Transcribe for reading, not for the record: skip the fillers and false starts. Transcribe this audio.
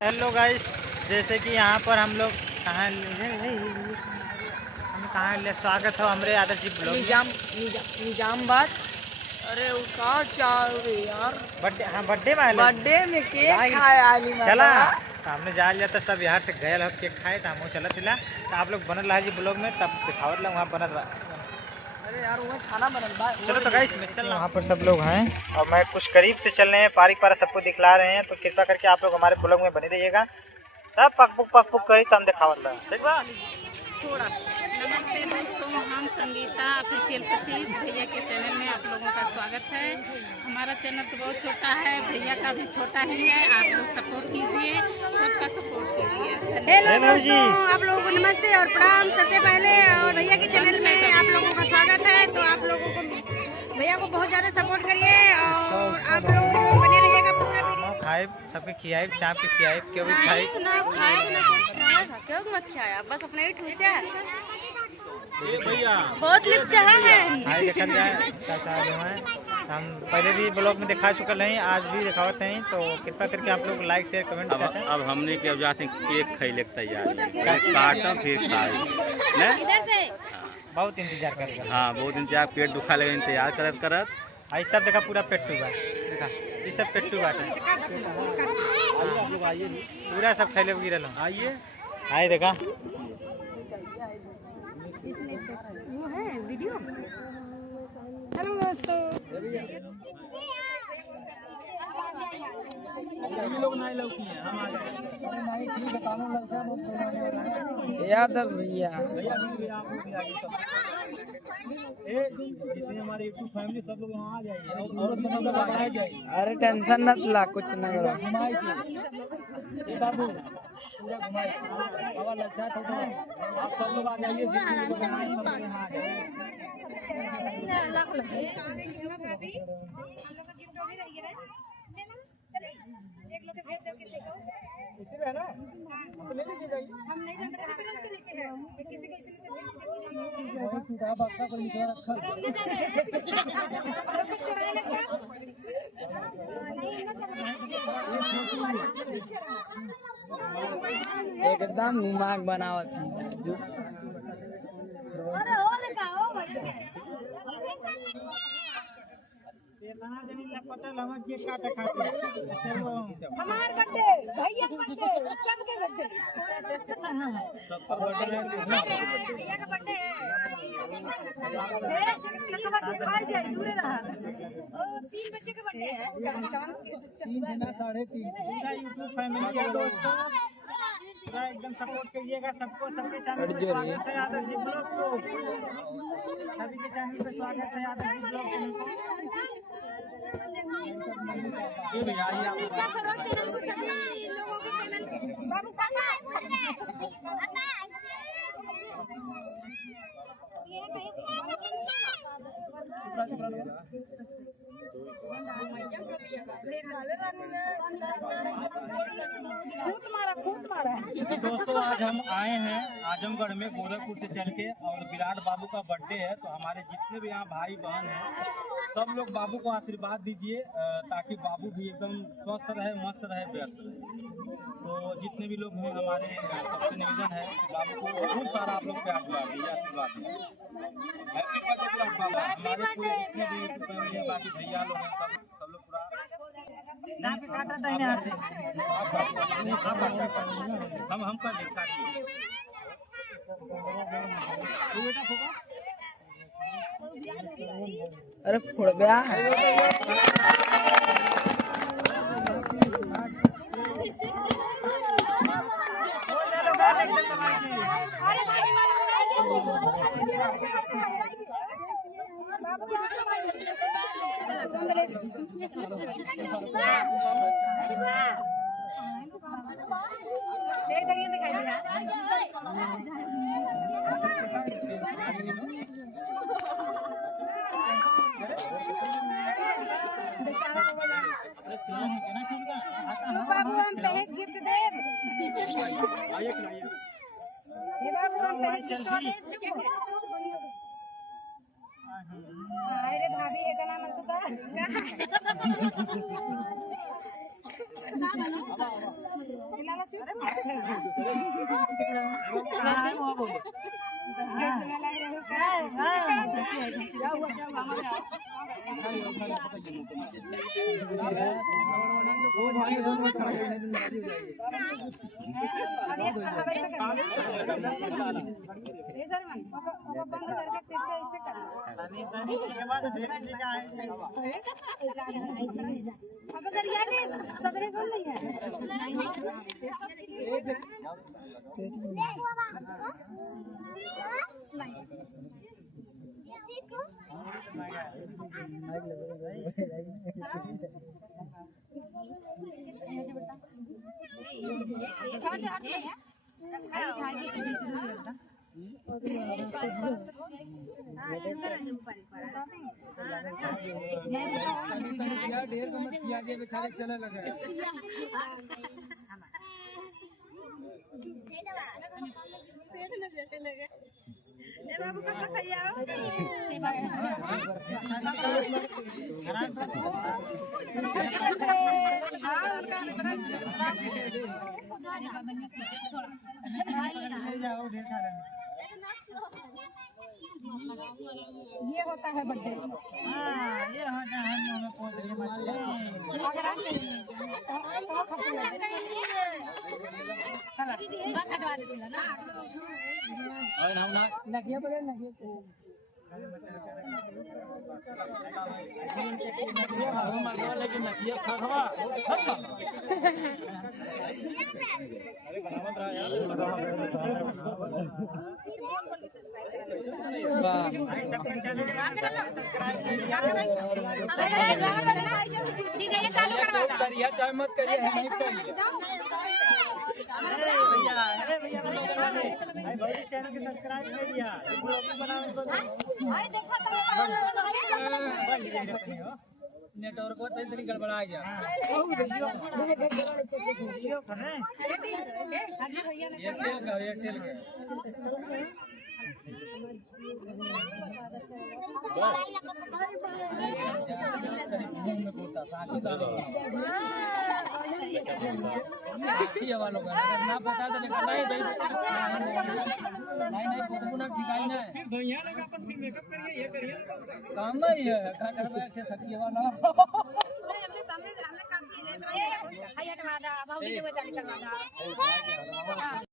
Hello guys, जैसे कि यहाँ पर हम लोग कहाँ स्वागत हो हमारे आदर्श जी ब्लॉग निजामबाद। अरे वो का चाल रे यार, बर्थडे। हाँ, बर्थडे में केक खाया चला। तो हमने जा लिया था, सब यहाँ से गए हो केक खाए तो हम चला थिला। तो आप लोग बनल रहा जी ब्लॉग में, तब दिखावत ला वहाँ बनल रहा। अरे यार वो खाना बनल बा। चलो तो गाइस मैं चल, वहाँ पर सब लोग हैं और मैं कुछ करीब से चल रहे हैं, पारिक पारा सबको दिखला रहे हैं। तो कृपया करके आप लोग हमारे ब्लॉग में बने रहिएगा। तब पक पुक करी तो हम दिखावत ला, ठीक बा। नमस्ते दोस्तों, हम संगीता ऑफिशियल 25 भैया के चैनल में आप लोगों का स्वागत है। हमारा चैनल तो बहुत छोटा है, भैया का भी छोटा ही है। आप लोग सपोर्ट कीजिए, सबका सपोर्ट कीजिए। हेलो जी, आप लोगों को नमस्ते और प्रणाम। सबसे पहले और भैया के चैनल में आप लोगों का स्वागत है। तो आप लोगों को भैया को बहुत ज़्यादा सपोर्ट करिए और आप लोग बने रहिएगा पूरा वीडियो। खाए सबके खियाए, चाप के खियाए, क्यों भी खाए क्यों मत खाया, बस अपना ही ठूस है। भैया बहुत लिप्चा है। देखा जाए चाचा जो हैं, हम पहले भी ब्लॉग में दिखा चुकल हैं, आज भी दिखावत हैं। तो कृपा करके आप लोग लाइक शेयर कमेंट करते हैं। अब हमने के जाते हैं केक खाई लेके तैयार काटा फिर खाए बहुत इंतजार कर। हाँ, बहुत इंतजार, पेट दुखा लगे इंतजार करत करत। आई सब देखा पूरा पेट टूबा, देखा ये सब पेट टूबा है पूरा, सब खैले गिरल। आइए आए देखा वो है वीडियो। हेलो दोस्तों, यादव भैया हमारे यूट्यूब फैमिली सब लोग वहाँ आ जाइए। अरे टेंशन न ला, कुछ न करो। आप सब लोग आ जाइए। एकदम दिमाग बनावत हमार बर्थडे, भैया का बर्थडे, सबके बर्थडे, भैया का बर्थडे है। दूर रहा। 3 बच्चे का बर्थडे है। 3:30 यूट्यूब फैमिली के दोस्तों पूरा एकदम सपोर्ट करिएगा सबको, सबके चैनल पे स्वागत है आदर्श जी ब्लॉग को। सभी के चैनल पे स्वागत है आदर्श जी ब्लॉग को। बाबू पापा दोस्तों, आज हम आए हैं आजमगढ़ में गोरखपुर से चल के, और विराट बाबू का बर्थडे है। तो हमारे जितने भी यहाँ भाई बहन हैं, सब लोग बाबू को आशीर्वाद दीजिए ताकि बाबू भी एकदम स्वस्थ रहे, मस्त रहे, व्यस्त रहे। तो जितने भी लोग हैं हमारे, सबसे निवेदन है कि बाबू को खूब सारा आप लोग प्यार दिला दीजिए, आशीर्वाद दीजिए। हमारे पूरे जितने भी फैमिली है, बाकी भैया लोग हैं, सब लोग पूरा हम कर दें काटिए। अरे फोड़ गया बाबू हम पहले गिफ्ट दे। बाबू हम पहले गिफ्ट दे। अरे भाभी है का नाम तू का ढेर मत किया के बेचारे चले लगे बाबू कब खाइए ये होता है बर्थडे। ये होता है हमें पोतरी बस हटवा देती ना। और हम ना लगिए बोले लगिए लेकिन नकिया खगवा करिए चाहे मत करिए नहीं करिए चैनल के सब्सक्राइब कर दिया नेटवर्क को तरी गड़बड़ा गया एयरटेल का वालों का ना बता तो नहीं फोटो ठिकाई ना भैया लगा अपन मेकअप करिए ये करिए काम ही है क्या करबे के सखी वाला हमने काम से हमने काम से ले तो हटवा दा भाभी के वो जाली करवा दा।